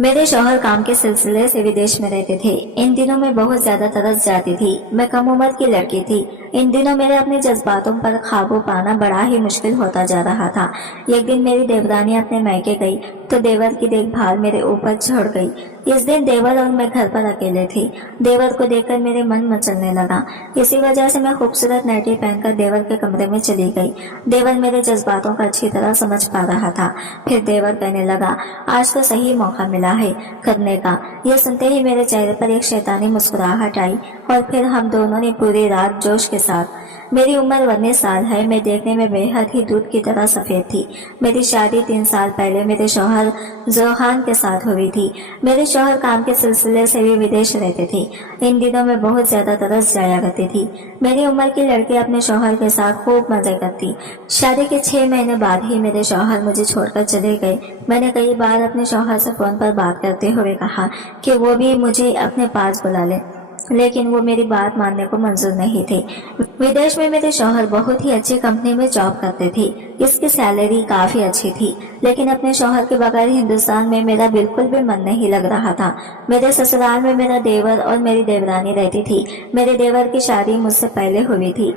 मेरे शौहर काम के सिलसिले से विदेश में रहते थे। इन दिनों मैं बहुत ज्यादा तरस जाती थी। मैं कम उम्र की लड़की थी। इन दिनों मेरे अपने जज्बातों पर काबू पाना बड़ा ही मुश्किल होता जा रहा था। एक दिन मेरी देवरानी अपने मायके गई तो देवर की देखभाल मेरे ऊपर चढ़ गई। इस दिन देवर और मैं घर पर अकेले थी। देवर को देखकर मेरे मन मचलने लगा। इसी वजह से मैं खूबसूरत नाइटी पहनकर देवर के कमरे में चली गई। देवर मेरे जज्बातों को अच्छी तरह समझ पा रहा था। फिर देवर कहने लगा, आज तो सही मौका मिला है करने का। यह सुनते ही मेरे चेहरे पर एक शैतानी मुस्कुराहट आई और फिर हम दोनों ने पूरी रात जोश के साथ। मेरी उम्र 19 साल है। मैं देखने में बेहद ही दूध की तरह सफेद थी। मेरी शादी 3 साल पहले मेरे शौहर जोहान के साथ हुई थी। मेरे शौहर काम के सिलसिले से भी विदेश रहते थे। इन दिनों में बहुत ज्यादा तरस जाया करती थी। मेरी उम्र की लड़की अपने शौहर के साथ खूब मजे करती। शादी के 6 महीने बाद ही मेरे शौहर मुझे छोड़कर चले गए। मैंने कई बार अपने शौहर से फोन पर बात करते हुए कहा कि वो भी मुझे अपने पास बुला ले, लेकिन वो मेरी बात मानने को मंजूर नहीं थे। विदेश में मेरे शौहर बहुत ही अच्छी कंपनी में जॉब करते थे। इसकी सैलरी काफी अच्छी थी, लेकिन अपने शौहर के बगैर हिंदुस्तान में मेरा बिल्कुल भी मन नहीं लग रहा था। मेरे ससुराल में मेरा देवर और मेरी देवरानी रहती थी। मेरे देवर की शादी मुझसे पहले हुई थी।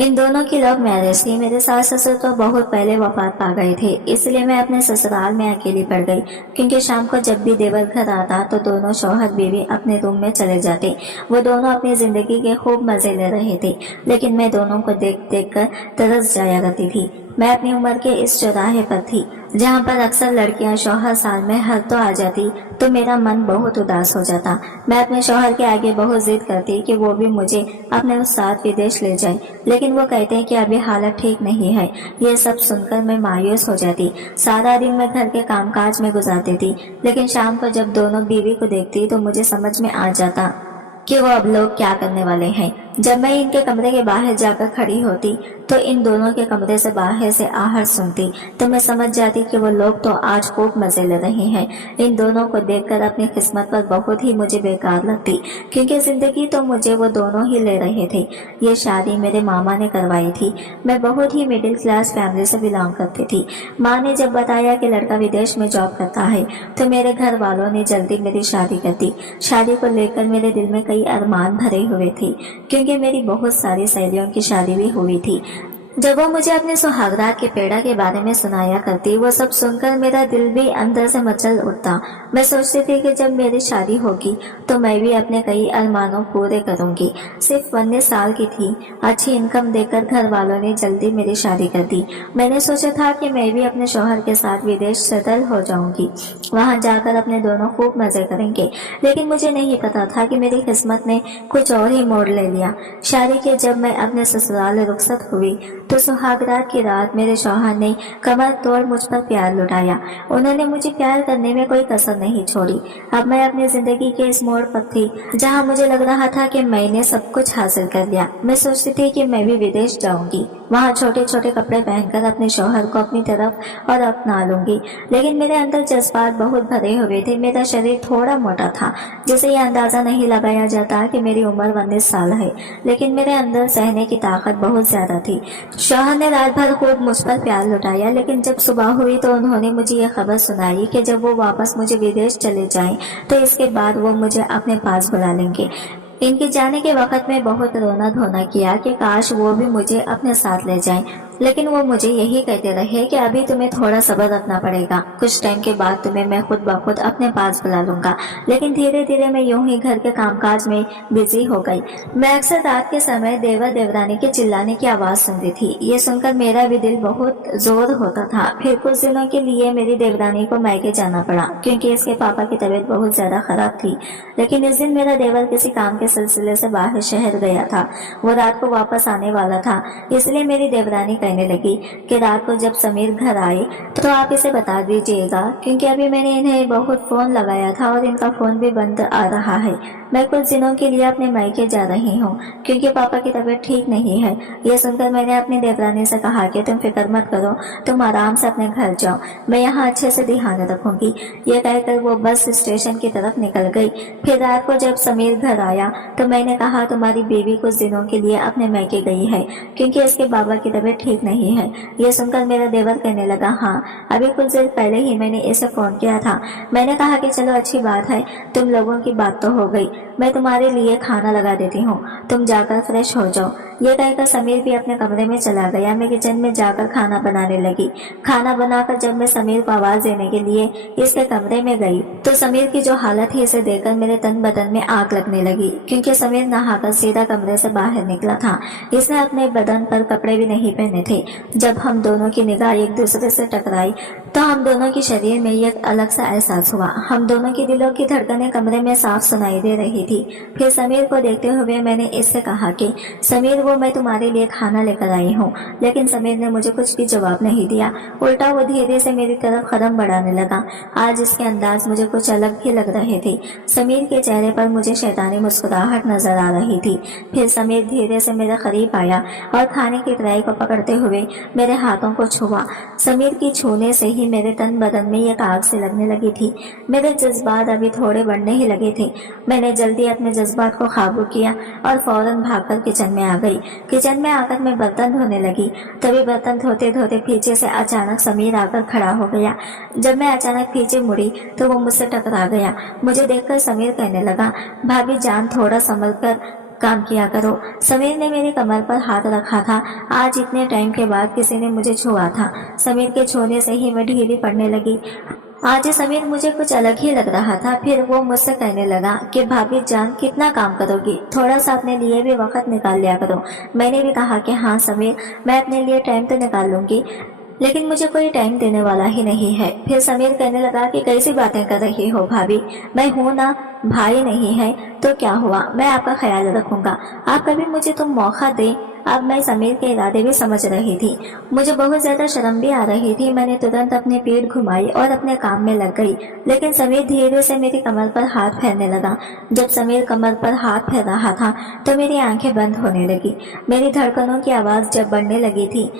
इन दोनों की लव मैरिज थी। मेरे सास ससुर तो बहुत पहले वफात पा गए थे, इसलिए मैं अपने ससुराल में अकेली पड़ गई। क्योंकि शाम को जब भी देवर घर आता तो दोनों शौहर बीवी अपने रूम में चले जाते। वो दोनों अपनी जिंदगी के खूब मजे ले रहे थे, लेकिन मैं दोनों को देख देख कर तरस जाया करती थी। मैं अपनी उम्र के इस चौराहे पर थी जहाँ पर अक्सर लड़कियां शौहर साल में हर तो आ जाती, तो मेरा मन बहुत उदास हो जाता। मैं अपने शौहर के आगे बहुत जिद करती कि वो भी मुझे अपने साथ विदेश ले जाए, लेकिन वो कहते हैं कि अभी हालत ठीक नहीं है। ये सब सुनकर मैं मायूस हो जाती। सारा दिन मैं घर के कामकाज में गुजारती थी, लेकिन शाम को जब दोनों बीवी को देखती तो मुझे समझ में आ जाता कि वो अब लोग क्या करने वाले हैं। जब मैं इनके कमरे के बाहर जाकर खड़ी होती तो इन दोनों के कमरे से बाहर से आहट सुनती, तो मैं समझ जाती कि वो लोग तो आज खूब मजे ले रहे हैं। इन दोनों को देखकर अपनी किस्मत पर बहुत ही मुझे बेकार लगती, क्योंकि जिंदगी तो मुझे वो दोनों ही ले रहे थे। ये शादी मेरे मामा ने करवाई थी। मैं बहुत ही मिडिल क्लास फैमिली से बिलोंग करती थी। माँ ने जब बताया कि लड़का विदेश में जॉब करता है तो मेरे घर वालों ने जल्दी मेरी शादी कर दी। शादी को लेकर मेरे दिल में कई अरमान भरे हुए थे, क्योंकि मेरी बहुत सारी सहेलियों की शादी भी हुई थी। जब वो मुझे अपने सुहागरात के पेड़ा के बारे में सुनाया करती, वो सब सुनकर मेरा दिल भी अंदर से मचल उठता। मैं सोचती थी कि जब मेरी शादी होगी तो मैं भी अपने कई अरमानों पूरे करूंगी। सिर्फ 19 साल की थी। अच्छी इनकम देकर घर वालों ने जल्दी मेरी शादी कर दी। मैंने सोचा था कि मैं भी अपने शौहर के साथ विदेश सेटल हो जाऊंगी, वहां जाकर अपने दोनों खूब मजे करेंगे। लेकिन मुझे नहीं पता था कि मेरी किस्मत ने कुछ और ही मोड़ ले लिया। शादी के जब मैं अपने ससुराल रुखसत हुई तो सुहागरात की रात मेरे शौहर ने कमर तोड़ मुझ पर प्यार लुटाया। उन्होंने मुझे प्यार करने में कोई कसर नहीं छोड़ी। अब मैं अपनी जिंदगी के इस मोड़ पर थी जहां मुझे लग रहा था कि मैंने सब कुछ हासिल कर लिया। मैं सोचती थी कि मैं भी विदेश जाऊंगी, वहां छोटे छोटे कपड़े पहनकर अपने शौहर को अपनी तरफ और अपना लूंगी। लेकिन मेरे अंदर जज्बात बहुत भरे हुए थे। मेरा शरीर थोड़ा मोटा था, जिसे ये अंदाजा नहीं लगाया जाता कि मेरी उम्र 19 साल है, लेकिन मेरे अंदर सहने की ताकत बहुत ज्यादा थी। शौहर ने रात भर खूब मुझ पर प्यार लुटाया, लेकिन जब सुबह हुई तो उन्होंने मुझे ये खबर सुनाई कि जब वो वापस मुझे विदेश चले जाएं तो इसके बाद वो मुझे अपने पास बुला लेंगे। इनके जाने के वक्त में बहुत रोना धोना किया कि काश वो भी मुझे अपने साथ ले जाएं, लेकिन वो मुझे यही कहते रहे कि अभी तुम्हें थोड़ा सब्र रखना पड़ेगा, कुछ टाइम के बाद तुम्हें मैं खुद ब खुद अपने पास बुला लूंगा। लेकिन धीरे धीरे मैं यूं ही घर के कामकाज में बिजी हो गई। मैं अक्सर रात के समय देवर देवरानी के चिल्लाने की आवाज सुनती थी। ये सुनकर मेरा भी दिल बहुत जोर होता था। फिर कुछ दिनों के लिए मेरी देवरानी को मायके जाना पड़ा, क्योंकि इसके पापा की तबीयत बहुत ज्यादा खराब थी। लेकिन इस दिन मेरा देवर किसी काम के सिलसिले से बाहर शहर गया था। वो रात को वापस आने वाला था, इसलिए मेरी देवरानी कहने लगी कि रात को जब समीर घर आए तो आप इसे बता दीजिएगा, क्योंकि अभी मैंने इन्हें बहुत फोन लगाया था और इनका फोन भी बंद आ रहा है। मैं कुछ दिनों के लिए अपने मायके जा रही हूँ, क्योंकि पापा की तबीयत ठीक नहीं है। यह सुनकर मैंने अपनी देवरानी से कहा कि तुम फिक्र मत करो, तुम आराम से अपने घर जाओ, मैं यहाँ अच्छे से ध्यान रखूंगी। ये कहकर वो बस स्टेशन की तरफ निकल गई। फिर रात को जब समीर घर आया तो मैंने कहा तुम्हारी बीवी कुछ दिनों के लिए अपने मायके गई है, क्योंकि इसके बाबा की तबीयत ठीक ठीक नहीं है। ये सुनकर मेरा देवर कहने लगा, हाँ अभी कुछ देर पहले ही मैंने इसे फोन किया था। मैंने कहा कि चलो अच्छी बात है, तुम लोगों की बात तो हो गई, मैं तुम्हारे लिए खाना लगा देती हूँ, तुम जाकर फ्रेश हो जाओ। ये कहकर समीर भी अपने कमरे में चला गया। मैं किचन में जाकर खाना बनाने लगी। खाना बनाकर जब मैं समीर को आवाज देने के लिए इसके कमरे में गई तो समीर की जो हालत थी इसे देखकर मेरे तन बदन में आग लगने लगी, क्योंकि समीर नहाकर सीधा कमरे से बाहर निकला था। इसने अपने बदन पर कपड़े भी नहीं पहने थे। जब हम दोनों की निगाह एक दूसरे से टकराई तो हम दोनों के शरीर में एक अलग सा एहसास हुआ। हम दोनों की दिलों की धड़कनें कमरे में साफ सुनाई दे रही थी। फिर समीर को देखते हुए मैंने इससे कहा कि समीर, वो मैं तुम्हारे लिए खाना लेकर आई हूँ। लेकिन समीर ने मुझे कुछ भी जवाब नहीं दिया। उल्टा वो धीरे से मेरी तरफ कदम बढ़ाने लगा। आज इसके अंदाज मुझे कुछ अलग ही लग रहे थे। समीर के चेहरे पर मुझे शैतानी मुस्कुराहट नजर आ रही थी। फिर समीर धीरे से मेरे करीब आया और खाने की ट्राई को पकड़ते हुए मेरे हाथों को छुआ। समीर की छूने से ही मेरे तन बदन में एक आग से लगने लगी थी। मेरे जज्बात अभी थोड़े बढ़ने ही लगे थे। मैंने जल्दी अपने जज्बात को काबू किया और फौरन भागकर किचन में आ गई। किचन में आकर मैं बर्तन धोने लगी। तभी बर्तन धोते धोते पीछे से अचानक समीर आकर खड़ा हो गया। जब मैं अचानक पीछे मुड़ी तो वो मुझसे टकरा गया। मुझे देखकर समीर कहने लगा, भाभी जान, थोड़ा संभल कर काम किया करो। समीर ने मेरी कमर पर हाथ रखा था। आज इतने टाइम के बाद किसी ने मुझे छुआ था। समीर के छूने से ही मैं ढीली पड़ने लगी। आज समीर मुझे कुछ अलग ही लग रहा था। फिर वो मुझसे कहने लगा कि भाभी जान, कितना काम करोगी, थोड़ा सा अपने लिए भी वक्त निकाल लिया करो। मैंने भी कहा कि हाँ समीर, मैं अपने लिए टाइम तो निकाल लूंगी, लेकिन मुझे कोई टाइम देने वाला ही नहीं है। फिर समीर कहने लगा कि कैसी बातें कर रही हो भाभी, मैं हूँ ना, भाई नहीं है तो क्या हुआ, मैं आपका ख्याल रखूंगा, आप कभी मुझे तुम मौका दे। अब मैं समीर के इरादे भी समझ रही थी। मुझे बहुत ज्यादा शर्म भी आ रही थी। मैंने तुरंत अपनी पीठ घुमाई और अपने काम में लग गई। लेकिन समीर धीरे से मेरी कमर पर हाथ फेरने लगा। जब समीर कमर पर हाथ फेर रहा था तो मेरी आंखें बंद होने लगी। मेरी धड़कनों की आवाज जब बढ़ने लगी थी,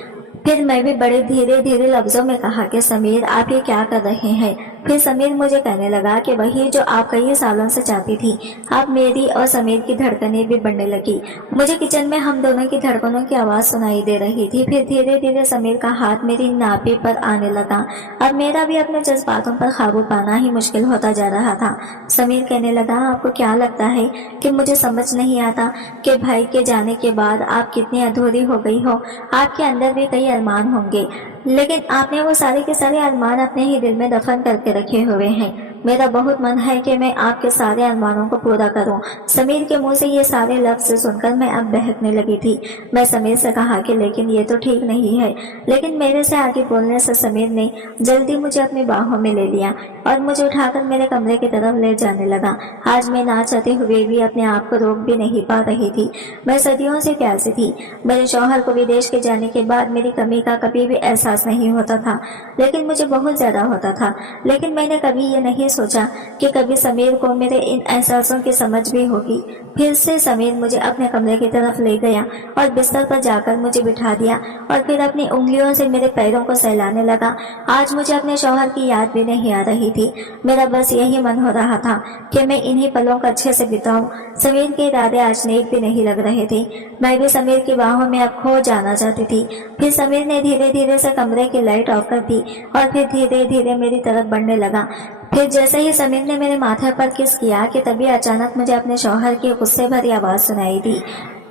फिर मैं भी बड़े धीरे धीरे लफ्जों में कहा कि समीर, आप ये क्या कर रहे हैं। फिर समीर मुझे कहने लगा कि वही जो आप कई सालों से चाहती थी। अब मेरी और समीर की धड़कनें भी बढ़ने लगी। मुझे किचन में हम दोनों की धड़कनों की आवाज सुनाई दे रही थी। फिर धीरे धीरे समीर का हाथ मेरी नाभि पर आने लगा। अब मेरा भी अपने जज्बातों पर काबू पाना ही मुश्किल होता जा रहा था। समीर कहने लगा, आपको क्या लगता है कि मुझे समझ नहीं आता कि भाई के जाने के बाद आप कितनी अधूरी हो गई हो। आपके अंदर भी कई अरमान होंगे, लेकिन आपने वो सारे के सारे अरमान अपने ही दिल में दफन करके रखे हुए हैं। मेरा बहुत मन है कि मैं आपके सारे अरमानों को पूरा करूं। समीर के मुंह से ये सारे लफ्ज सुनकर मैं अब बहकने लगी थी। मैं समीर से कहा कि लेकिन ये तो ठीक नहीं है। लेकिन मेरे से आगे बोलने से समीर ने जल्दी मुझे अपनी बाहों में ले लिया और मुझे उठाकर मेरे कमरे की तरफ ले जाने लगा। आज मैं ना चाहते हुए भी अपने आप को रोक भी नहीं पा रही थी। मैं सदियों से प्यासी थी। मेरे शौहर को विदेश के जाने के बाद मेरी कमी का कभी भी एहसास नहीं होता था, लेकिन मुझे बहुत ज्यादा होता था। लेकिन मैंने कभी ये नहीं सोचा कि कभी समीर को मेरे इन एहसासों की समझ भी होगी। फिर से समीर मुझे अपने कमरे की तरफ ले गया और बिस्तर पर जाकर मुझे बिठा दिया और फिर अपनी उंगलियों से मेरे पैरों को सहलाने लगा। आज मुझे अपने शौहर की याद भी नहीं आ रही थी। मेरा बस यही मन हो रहा था कि मैं इन्हीं पलों को अच्छे से बिताऊं। समीर के इरादे आज नेक भी नहीं लग रहे थे। मैं भी समीर की बाहों में अब खो जाना चाहती थी। फिर समीर ने धीरे धीरे से कमरे की लाइट ऑफ कर दी और फिर धीरे धीरे मेरी तरफ बढ़ने लगा। फिर जैसे ही समीर ने मेरे माथे पर किस किया कि तभी अचानक मुझे अपने शौहर की गुस्से भरी आवाज सुनाई दी।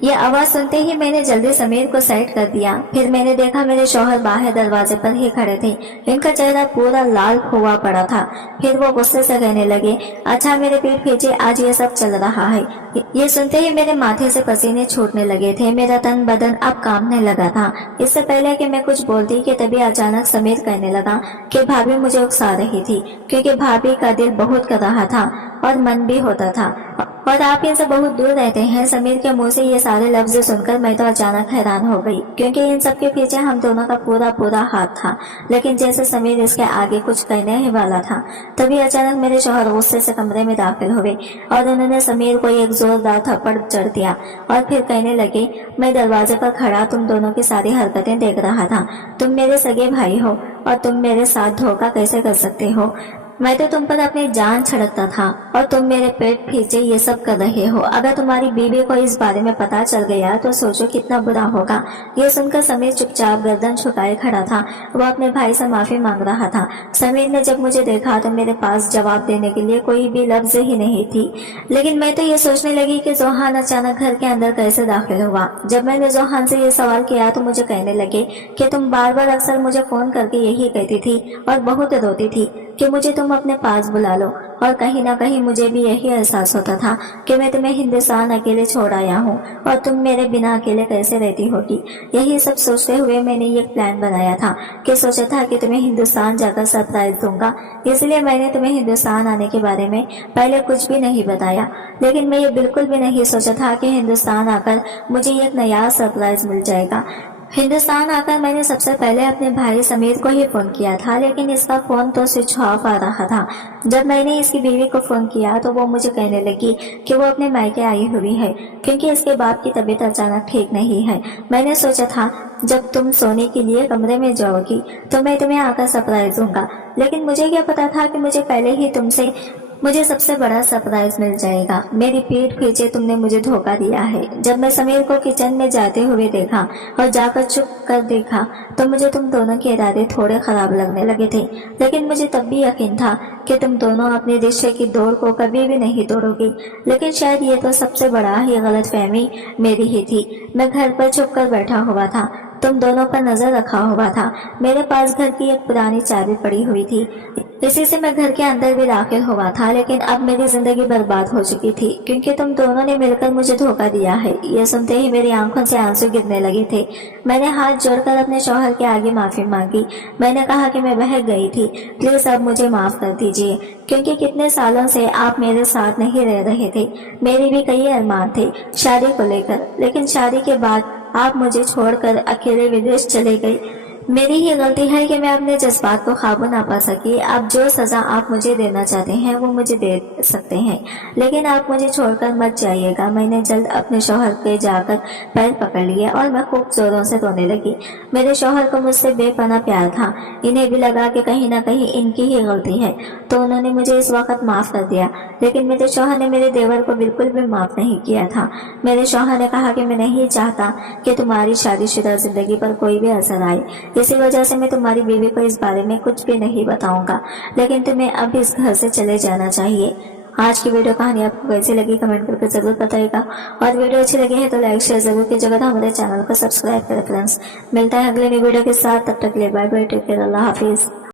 ये आवाज सुनते ही मैंने जल्दी समीर को साइड कर दिया। फिर मैंने देखा मेरे शौहर बाहर दरवाजे पर ही खड़े थे। इनका चेहरा पूरा लाल हुआ पड़ा था। फिर वो गुस्से से कहने लगे, अच्छा मेरे पीठ पीछे आज ये सब चल रहा है। ये सुनते ही मेरे माथे से पसीने छूटने लगे थे। मेरा तन बदन अब कांपने लगा था। इससे पहले कि मैं कुछ बोलती कि तभी अचानक समीर कहने लगा कि भाभी मुझे उकसा रही थी, क्योंकि भाभी का दिल बहुत कर रहा था और मन भी होता था और आप इनसे बहुत दूर रहते हैं। समीर के मुंह से ये सारे लफ्ज सुनकर मैं तो अचानक हैरान हो गई, क्योंकि इन सब के पीछे हम दोनों का पूरा पूरा हाथ था। लेकिन जैसे समीर इसके आगे कुछ कहने ही वाला था, तभी अचानक मेरे शौहर गुस्से से कमरे में दाखिल हुए और उन्होंने समीर को एक जोरदार थप्पड़ जड़ दिया और फिर कहने लगे, मैं दरवाजे पर खड़ा तुम दोनों की सारी हरकतें देख रहा था। तुम मेरे सगे भाई हो और तुम मेरे साथ धोखा कैसे कर सकते हो। मैं तो तुम पर अपनी जान छिड़कता था और तुम मेरे पेट पीछे ये सब कर रहे हो। अगर तुम्हारी बीवी को इस बारे में पता चल गया तो सोचो कितना बुरा होगा। ये सुनकर समीर चुपचाप गर्दन झुकाए खड़ा था। वो अपने भाई से माफी मांग रहा था। समीर ने जब मुझे देखा तो मेरे पास जवाब देने के लिए कोई भी लफ्ज ही नहीं थी। लेकिन मैं तो ये सोचने लगी कि जोहान अचानक घर के अंदर कैसे दाखिल हुआ। जब मैंने जोहान से ये सवाल किया तो मुझे कहने लगे कि तुम बार बार अक्सर मुझे फोन करके यही कहती थी और बहुत रोती थी कि मुझे तुम अपने पास बुला लो। और कहीं ना कहीं मुझे भी यही एहसास होता था कि मैं तुम्हें हिंदुस्तान अकेले छोड़ आया हूँ और तुम मेरे बिना अकेले कैसे रहती होगी। यही सब सोचते हुए मैंने ये प्लान बनाया था कि सोचा था कि तुम्हें हिंदुस्तान जाकर सरप्राइज दूंगा। इसलिए मैंने तुम्हें हिंदुस्तान आने के बारे में पहले कुछ भी नहीं बताया। लेकिन मैं ये बिल्कुल भी नहीं सोचा था कि हिंदुस्तान आकर मुझे एक नया सरप्राइज मिल जाएगा। हिंदुस्तान आकर मैंने सबसे पहले अपने भाई समीर को ही फोन किया था, लेकिन इसका फोन तो स्विच ऑफ आ रहा था। जब मैंने इसकी बीवी को फोन किया तो वो मुझे कहने लगी कि वो अपने मायके आई हुई है क्योंकि इसके बाप की तबीयत अचानक ठीक नहीं है। मैंने सोचा था जब तुम सोने के लिए कमरे में जाओगी तो मैं तुम्हें आकर सरप्राइज दूंगा, लेकिन मुझे क्या पता था कि मुझे सबसे बड़ा सरप्राइज मिल जाएगा। मेरी पीठ पीछे तुमने मुझे धोखा दिया है। जब मैं समीर को किचन में जाते हुए देखा और जाकर चुप कर देखा तो मुझे तुम दोनों के इरादे थोड़े खराब लगने लगे थे, लेकिन मुझे तब भी यकीन था कि तुम दोनों अपने रिश्ते की दौड़ को कभी भी नहीं तोड़ोगी। लेकिन शायद ये तो सबसे बड़ा ही गलतफहमी मेरी ही थी। मैं घर पर छुप कर बैठा हुआ था, तुम दोनों पर नजर रखा हुआ था। मेरे पास घर की एक पुरानी चाबी पड़ी हुई थी, इसी से मैं घर के अंदर भी दाखिल हुआ था। लेकिन अब मेरी जिंदगी बर्बाद हो चुकी थी क्योंकि तुम दोनों ने मिलकर मुझे धोखा दिया है। ये सुनते ही मेरी आंखों से आंसू गिरने लगे थे। मैंने हाथ जोड़कर अपने शौहर के आगे माफी मांगी। मैंने कहा कि मैं बहक गई थी, प्लीज अब मुझे माफ कर दीजिए क्योंकि कितने सालों से आप मेरे साथ नहीं रह रहे थे। मेरी भी कई अरमान थे शादी को लेकर, लेकिन शादी के बाद आप मुझे छोड़कर अकेले विदेश चले गए। मेरी ही गलती है कि मैं अपने जज्बात को काबू ना पा सकी। अब जो सजा आप मुझे देना चाहते हैं वो मुझे दे सकते हैं, लेकिन आप मुझे छोड़कर मत जाइएगा। मैंने जल्द अपने शौहर के जाकर पैर पकड़ लिए और मैं खूब जोरों से रोने लगी। मेरे शौहर को मुझसे बेपनाह प्यार था। इन्हें भी लगा कि कहीं ना कहीं इनकी ही गलती है, तो उन्होंने मुझे इस वक्त माफ कर दिया। लेकिन मेरे शौहर ने मेरे देवर को बिल्कुल भी माफ नहीं किया था। मेरे शौहर ने कहा कि मैं नहीं चाहता कि तुम्हारी शादीशुदा जिंदगी पर कोई भी असर आए, इसी वजह से मैं तुम्हारी बीवी को इस बारे में कुछ भी नहीं बताऊंगा, लेकिन तुम्हें अब इस घर से चले जाना चाहिए। आज की वीडियो कहानी आपको कैसी लगी कमेंट करके जरूर बताइएगा, और वीडियो अच्छी लगी है तो लाइक शेयर जरूर कीजिएगा। तो हमारे चैनल को सब्सक्राइब करें फ्रेंड्स। मिलता है अगले वीडियो के साथ, तब तक के लिए बाय बाय, टेक केयर, अल्लाह हाफिज।